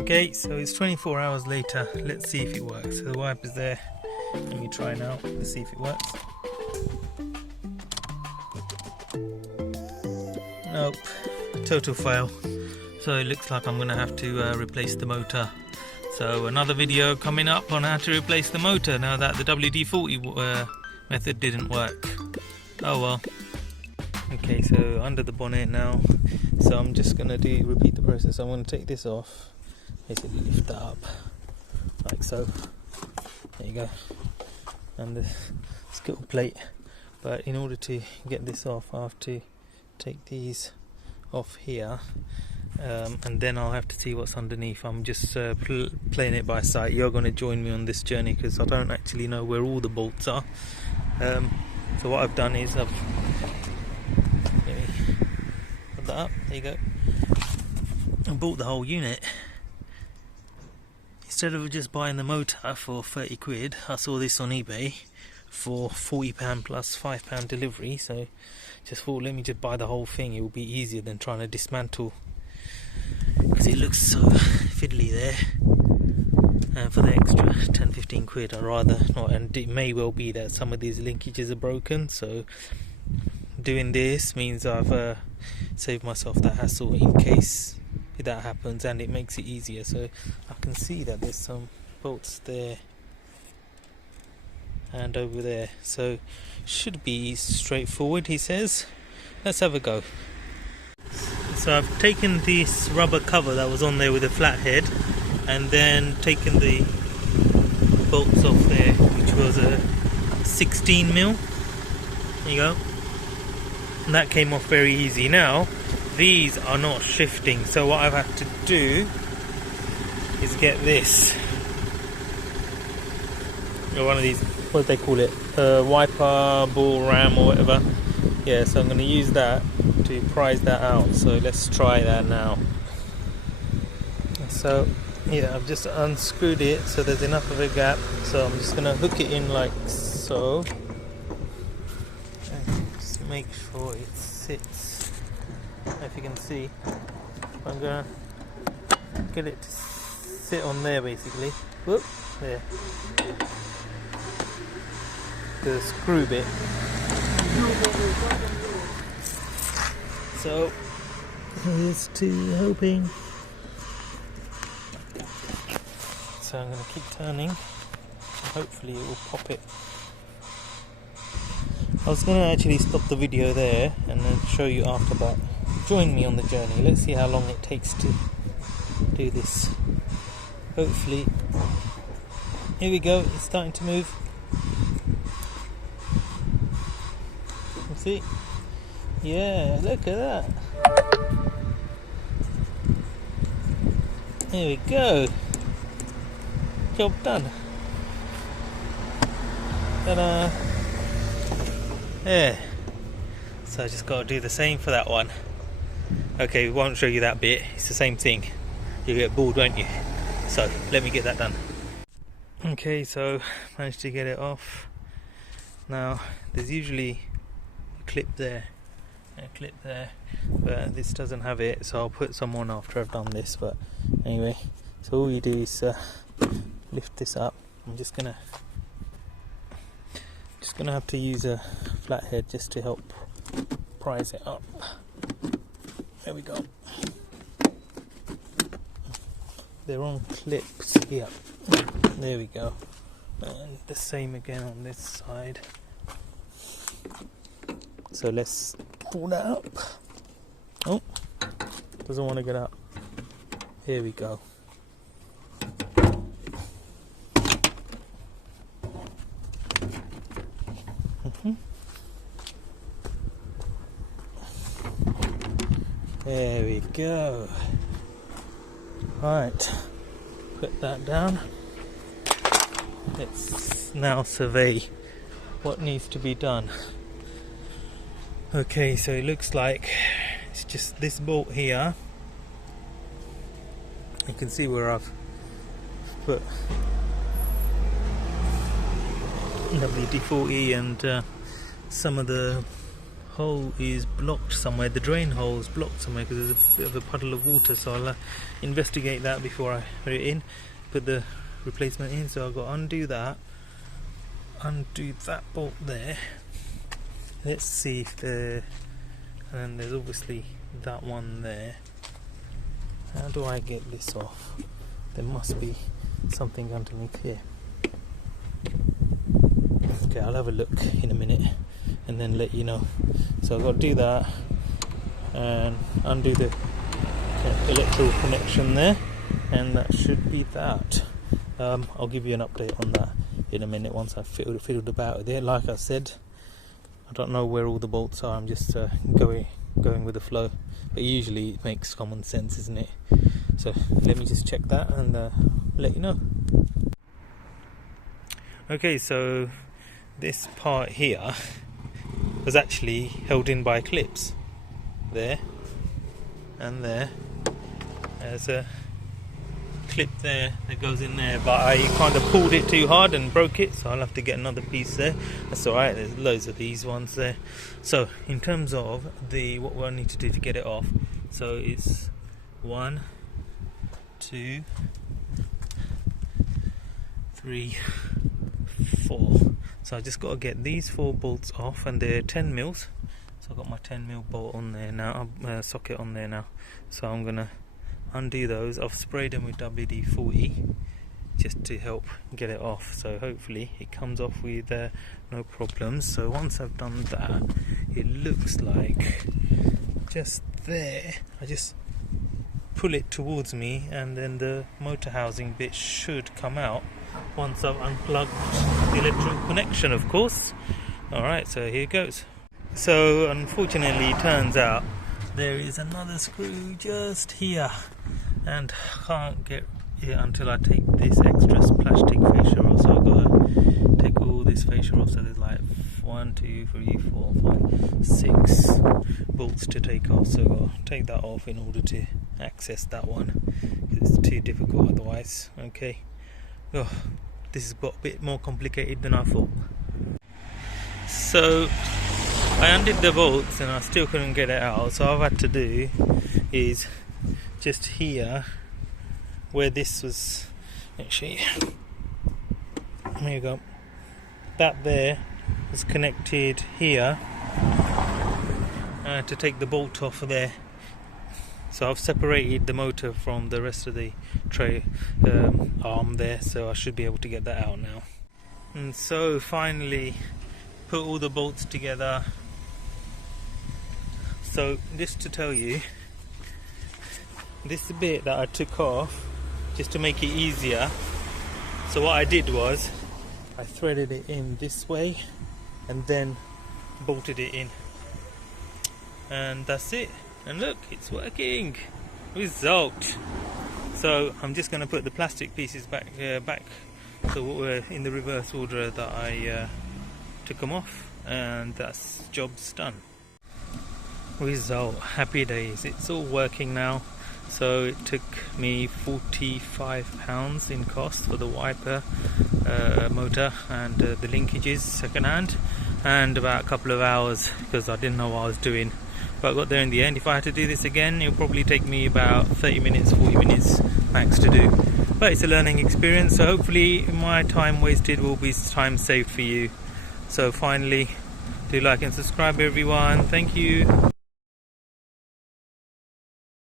Okay, so it's 24 hours later. Let's see if it works. So the wiper's there. Let me try now. Let's see if it works. Nope, total fail. So it looks like I'm going to have to replace the motor. So another video coming up on how to replace the motor now that the WD-40 method didn't work. Oh well. Okay, so under the bonnet now. So I'm just going to repeat the process. I'm going to take this off. Basically lift that up like so. There you go. And the skittle plate. But in order to get this off, I have to take these off here, and then I'll have to see what's underneath. I'm just playing it by sight. You're going to join me on this journey because I don't actually know where all the bolts are. So what I've done is let me put that up. There you go. I bought the whole unit. Instead of just buying the motor for 30 quid, I saw this on eBay for £40 plus £5 delivery, so just thought let me just buy the whole thing. It will be easier than trying to dismantle because it looks so fiddly there. And for the extra 10-15 quid I'd rather not, and it may well be that some of these linkages are broken, so doing this means I've saved myself that hassle in case that happens, and it makes it easier. So I can see that there's some bolts there and over there, so should be straightforward, he says. Let's have a go. So I've taken this rubber cover that was on there with a flat head and then taken the bolts off there, which was a 16mm. There you go. And that came off very easy. Now these are not shifting, so what I've had to do is get this, or one of these, what do they call it, wiper ball ram or whatever. Yeah, so I'm going to use that to prise that out. So let's try that now. So yeah, I've just unscrewed it so there's enough of a gap, so I'm just going to hook it in like so and just make sure it sits. If you can see, I'm going to get it to sit on there basically. Whoop, there. The screw bit. So here's to hoping. So I'm going to keep turning and hopefully it will pop it. I was going to actually stop the video there and then show you after, but join me on the journey. Let's see how long it takes to do this. Hopefully. Here we go, it's starting to move. See? Yeah, look at that. There we go. Job done. Ta-da! There. So I just got to do the same for that one. Okay, we won't show you that bit. It's the same thing. You get bored, won't you? So let me get that done. Okay, so managed to get it off. Now there's usually clip there and a clip there, but this doesn't have it, so I'll put some on after I've done this. But anyway, so all you do is lift this up. I'm just gonna have to use a flathead just to help prise it up. There we go. They're on clips here. There we go. And the same again on this side. So let's pull that up. Oh, doesn't want to get up. Here we go. There we go. Right, put that down. Let's now survey what needs to be done. Okay, so it looks like it's just this bolt here. You can see where I've put WD-40 and some of the hole is blocked somewhere, the drain hole is blocked somewhere because there's a bit of a puddle of water, so I'll investigate that before I put it in, put the replacement in. So I've got to undo that bolt there. Let's see if and there's obviously that one there. How do I get this off? There must be something underneath here. Okay, I'll have a look in a minute and then let you know. So I've got to do that and undo the electrical connection there, and that should be that. I'll give you an update on that in a minute once I've fiddled about with it. Like I said, I don't know where all the bolts are. I'm just going with the flow, but usually it makes common sense, isn't it? So let me just check that and let you know. Okay, so this part here was actually held in by clips there and there. There's a clip there that goes in there, but I kind of pulled it too hard and broke it, so I'll have to get another piece there. That's alright, there's loads of these ones there. So in terms of what we'll need to do to get it off, so it's 1, 2, 3, 4. So I just got to get these 4 bolts off, and they're 10 mils. So I've got my 10 mil bolt on there now, socket on there now. So I'm gonna undo those. I've sprayed them with WD-40 just to help get it off, so hopefully it comes off with no problems. So once I've done that, it looks like just there, I just pull it towards me and then the motor housing bit should come out once I've unplugged the electrical connection, of course. Alright, so here goes. So unfortunately it turns out there is another screw just here, and I can't get it until I take this extra plastic fascia off. So I've got to take all this fascia off. So there's like 1, 2, 3, 4, 5, 6 bolts to take off. So I've got to take that off in order to access that one, because it's too difficult otherwise. Okay. Oh, this has got a bit more complicated than I thought. So I undid the bolts and I still couldn't get it out, so all I've had to do is just here where this was, actually, there you go, that there was connected here to take the bolt off of there. So I've separated the motor from the rest of the tray arm there, so I should be able to get that out now. And so finally put all the bolts together. So just to tell you, this bit that I took off just to make it easier, so what I did was I threaded it in this way and then bolted it in, and that's it. And look, it's working. Result. So I'm just going to put the plastic pieces back so we're in the reverse order that I took them off, and that's job's done. Result. Happy days. It's all working now. So it took me £45 in cost for the wiper motor and the linkages second hand, and about a couple of hours because I didn't know what I was doing. But I got there in the end. If I had to do this again, it'll probably take me about 30 minutes, 40 minutes max to do. But it's a learning experience, so hopefully my time wasted will be time saved for you. So finally, do like and subscribe everyone. Thank you.